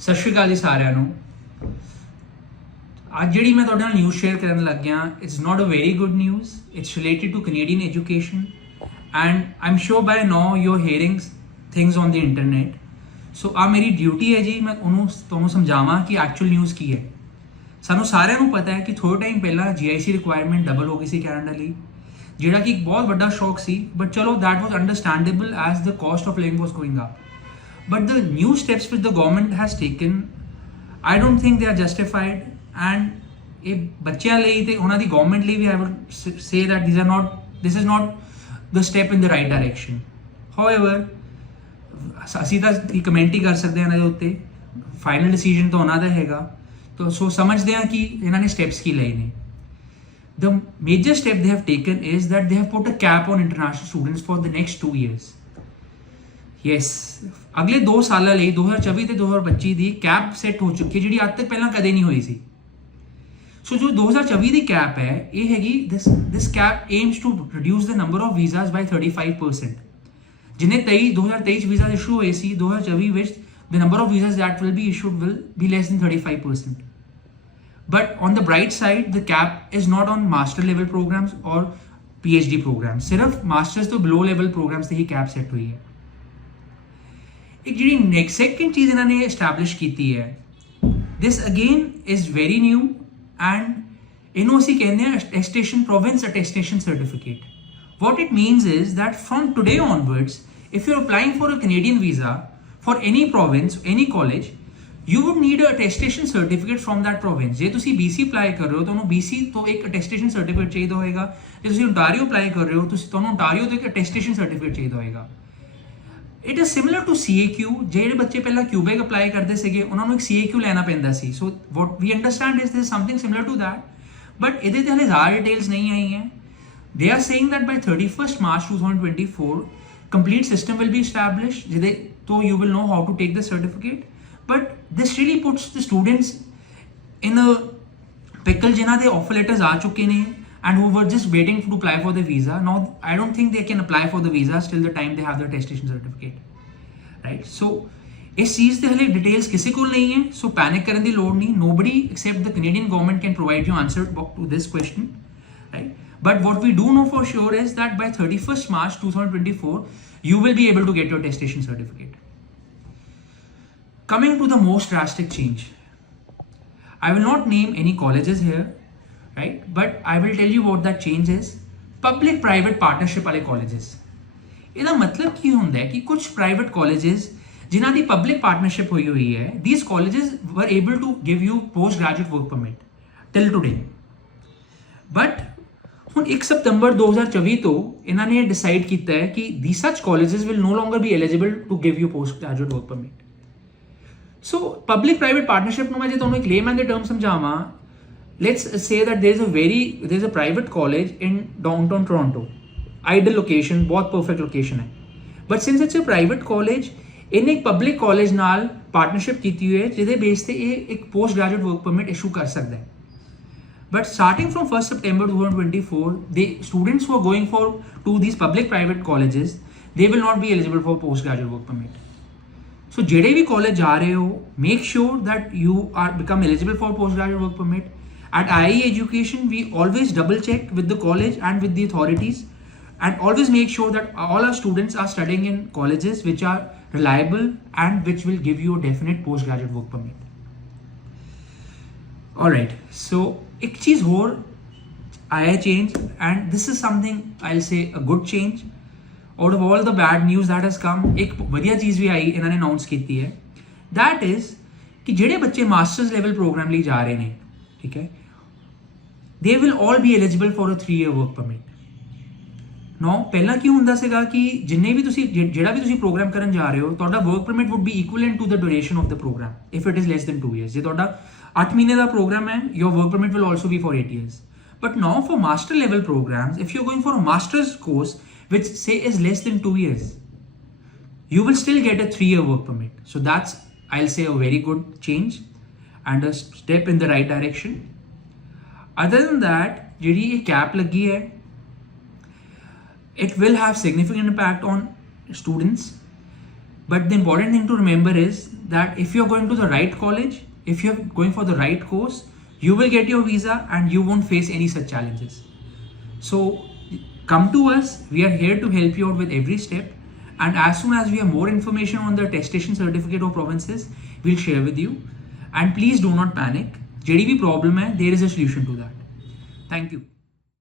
ਸਤਿ ਸ਼੍ਰੀ ਅਕਾਲ ਜੀ ਸਾਰਿਆਂ ਨੂੰ। ਅੱਜ ਜਿਹੜੀ ਮੈਂ ਤੁਹਾਡੇ ਨਾਲ ਨਿਊਜ਼ ਸ਼ੇਅਰ ਕਰਨ ਲੱਗ ਗਿਆ, it's not a very good news. It's related to Canadian education and I am sure by now you are hearing things on the internet. So ah ਮੇਰੀ ਡਿਊਟੀ ਹੈ ਜੀ, ਮੈਂ ਤੁਹਾਨੂੰ ਸਮਝਾਵਾਂ ਕਿ ਐਕਚੁਅਲ ਨਿਊਜ਼ ਕੀ ਹੈ। ਸਾਨੂੰ ਸਾਰਿਆਂ ਨੂੰ ਪਤਾ ਹੈ ਕਿ ਥੋੜੇ ਟਾਈਮ ਪਹਿਲਾਂ GIC ਰਿਕੁਆਇਰਮੈਂਟ ਡਬਲ ਹੋ ਗਈ ਸੀ ਕੈਨੇਡਾ ਲਈ, ਜਿਹੜਾ ਕਿ ਇੱਕ ਬਹੁਤ ਵੱਡਾ ਸ਼ੌਕ ਸੀ। ਬਟ ਚਲੋ that was understandable as the cost of living was going up. But the new steps which the government has taken, I don't think they are justified. And ਇਹ ਬੱਚਿਆਂ ਲਈ ਤੇ ਉਹਨਾਂ ਦੀ ਗਵਰਨਮੈਂਟ ਲਈ ਵੀ I would say that this is not the step in the right direction. However, ਅਸੀਂ ਤਾਂ ਕਮੈਂਟ ਹੀ ਕਰ ਸਕਦੇ ਹਾਂ ਇਹਨਾਂ ਦੇ ਉੱਤੇ, ਫਾਈਨਲ ਡਿਸੀਜਨ ਤਾਂ ਉਹਨਾਂ ਦਾ ਹੈਗਾ। ਤਾਂ ਸੋ ਸਮਝਦੇ ਹਾਂ ਕਿ ਇਹਨਾਂ ਨੇ ਸਟੈਪਸ ਕੀ ਲਏ ਨੇ। The major step they have taken is that they have put a cap on international students for the next 2 years. Yes, ਅਗਲੇ 2 ਸਾਲਾਂ ਲਈ 2024 ਤੇ 2025 ਦੀ ਕੈਪ ਸੈੱਟ ਹੋ ਚੁੱਕੀ ਹੈ, ਜਿਹੜੀ ਅੱਜ ਤੱਕ ਪਹਿਲਾਂ ਕਦੇ ਨਹੀਂ ਹੋਈ ਸੀ। ਸੋ ਜੋ 2024 ਦੀ ਕੈਪ ਹੈ, ਇਹ ਹੈਗੀ this cap aims to reduce the number of visas by 35%। ਜਿੰਨੇ 2023 ਵੀਜ਼ਾ ਇਸ਼ੂ ਹੋਏ ਸੀ, 2024 ਵਿੱਚ the number of visas that will be issued will be less than 35%. But on the bright side, the cap is not on master level programs or PhD programs. ਸਿਰਫ ਮਾਸਟਰਸ ਤੋਂ below level programs ਤੇ ਹੀ cap set ਹੋਈ ਹੈ। ਇੱਕ ਜਿਹੜੀ next second ਚੀਜ਼ ਇਹਨਾਂ ਨੇ ਐਸਟੈਬਲਿਸ਼ ਕੀਤੀ ਹੈ, this again is very new and ਇਹਨੂੰ ਅਸੀਂ ਕਹਿੰਦੇ ਹਾਂ attestation province attestation certificate. What it means is that from today onwards if you are applying for a Canadian visa for any province any college, you would need a attestation certificate from that province. ਜੇ ਤੁਸੀਂ BC apply ਕਰ ਰਹੇ ਹੋ, ਤੁਹਾਨੂੰ BC ਤੋਂ ਇੱਕ attestation certificate ਚਾਹੀਦਾ ਹੋਏਗਾ। ਜੇ ਤੁਸੀਂ ਓਨਟਾਰੀਓ ਅਪਲਾਈ ਕਰ ਰਹੇ ਹੋ, ਤੁਹਾਨੂੰ ਓਨਟਾਰੀਓ ਤੋਂ ਇੱਕ ਅਟੈਸਟੇਸ਼ਨ ਸਰਟੀਫਿਕੇਟ ਚਾਹੀਦਾ ਹੋਏਗਾ। It is similar to CAQ। ਜਿਹੜੇ ਬੱਚੇ ਪਹਿਲਾਂ ਕਿਊਬੈਕ ਅਪਲਾਈ ਕਰਦੇ ਸੀਗੇ, ਉਹਨਾਂ ਨੂੰ ਇੱਕ CAQ ਲੈਣਾ ਪੈਂਦਾ ਸੀ। So what we understand is this something similar to that, but ਇਹਦੇ ਤੇ ਹਲੇ ਜ਼ਿਆਦਾ ਡਿਟੇਲਸ ਨਹੀਂ ਆਈਆਂ। They are saying that by 31 March 2024 complete system will be established, ਜਿਹਦੇ ਤੋਂ you will know how to take the certificate. But this really puts the students in a pickle, ਜਿਨ੍ਹਾਂ ਦੇ ਆਫਰ ਲੈਟਰਸ ਆ ਚੁੱਕੇ ਨੇ and who were just waiting to apply for the visa. Now I don't think they can apply for the visas till the time they have their attestation certificate, right? So ਇਸ ਚੀਜ਼ ਦੇ ਹਲੇ ਡਿਟੇਲਸ ਕਿਸੇ ਕੋਲ ਨਹੀਂ ਹੈ, ਸੋ ਪੈਨਿਕ ਕਰਨ ਦੀ ਲੋੜ ਨਹੀਂ। nobody except the Canadian government can provide you answer to this question, right? But what we do know for sure is that by 31st March 2024 you will be able to get your attestation certificate. Coming to the most drastic change, I will not name any colleges here, right? But I will tell you what that change is. Public private partnership वाले colleges, ਇਹਦਾ ਮਤਲਬ ਕੀ ਹੁੰਦਾ ਹੈ ਕਿ ਕੁਝ private colleges ਜਿਨ੍ਹਾਂ ਦੀ public partnership ਹੋਈ ਹੋਈ ਹੈ, these colleges were able to give you post-graduate work permit till today. But ਹੁਣ 1 ਸਤੰਬਰ 2024 ਤੋਂ ਇਹਨਾਂ ਨੇ ਡਿਸਾਈਡ ਕੀਤਾ ਹੈ ਕਿ these such colleges will no longer be eligible to give you post-graduate work permit. So public private partnership ਨੂੰ ਮੈਂ ਜੇ ਤੁਹਾਨੂੰ ਇੱਕ ਲੇਮੈਨ ਦੇ ਟਰਮ ਸਮਝਾਵਾਂ, let's say that there's a private college in downtown Toronto, ideal location, बहुत perfect location है, but since it's a private college, ਇਹਨੇ ਇੱਕ public college ਨਾਲ partnership ਕੀਤੀ ਹੋਈ ਹੈ, ਜਿਹਦੇ ਬੇਸ ਤੇ ਇਹ ਇੱਕ post graduate work permit issue ਕਰ ਸਕਦਾ ਹੈ। But starting from 1st September 2024, the students who are going to these public private colleges, they will not be eligible for post graduate work permit. So ਜਿਹੜੇ ਵੀ college ਜਾ ਰਹੇ ਹੋ, make sure that you are become eligible for post graduate work permit. At IE Education, we always double check with the college and with the authorities, and always make sure that all our students are studying in colleges which are reliable and which will give you a definite postgraduate work permit. Alright, so ek cheez ਹੋਰ ਆਇਆ change, and this is something I'll say a good change. Out of all the bad news that has come, ਇੱਕ ਵਧੀਆ ਚੀਜ਼ ਵੀ ਆਈ, ਇਹਨਾਂ ਨੇ ਅਨਾਉਂਸ ਕੀਤੀ ਹੈ। That is ਕਿ ਜਿਹੜੇ ਬੱਚੇ ਮਾਸਟਰਸ ਲੈਵਲ ਪ੍ਰੋਗਰਾਮ ਲਈ ਜਾ ਰਹੇ ਨੇ, ਠੀਕ ਹੈ, they will all be eligible for a 3-year work permit. Now ਪਹਿਲਾਂ ਕੀ ਹੁੰਦਾ ਸੀਗਾ ਕਿ ਜਿੰਨੇ ਵੀ ਤੁਸੀਂ ਜਿਹੜਾ ਵੀ ਤੁਸੀਂ ਪ੍ਰੋਗਰਾਮ ਕਰਨ ਜਾ ਰਹੇ ਹੋ, ਤੁਹਾਡਾ work permit would be equivalent to the duration of the program if it is less than 2 years. ਜੇ ਤੁਹਾਡਾ 8 ਮਹੀਨੇ ਦਾ ਪ੍ਰੋਗਰਾਮ ਹੈ, your work permit will also be for 8 years. But now for master level programs, if you're going for a master's course which say is less than 2 years, you will still get a 3-year work permit. So that's, I'll say, a very good change and a step in the right direction. Other than that, ਜਿਹੜੀ ਇਹ ਕੈਪ ਲੱਗੀ ਹੈ, it will have significant impact on students. But the important thing to remember is that if you're going to the right college, if you're going for the right course, you will get your visa and you won't face any such challenges. So come to us, we are here to help you out with every step. And as soon as we have more information on the attestation certificate or provinces, we'll share with you. And please do not panic. JDB problem hai, there is a solution to that. Thank you.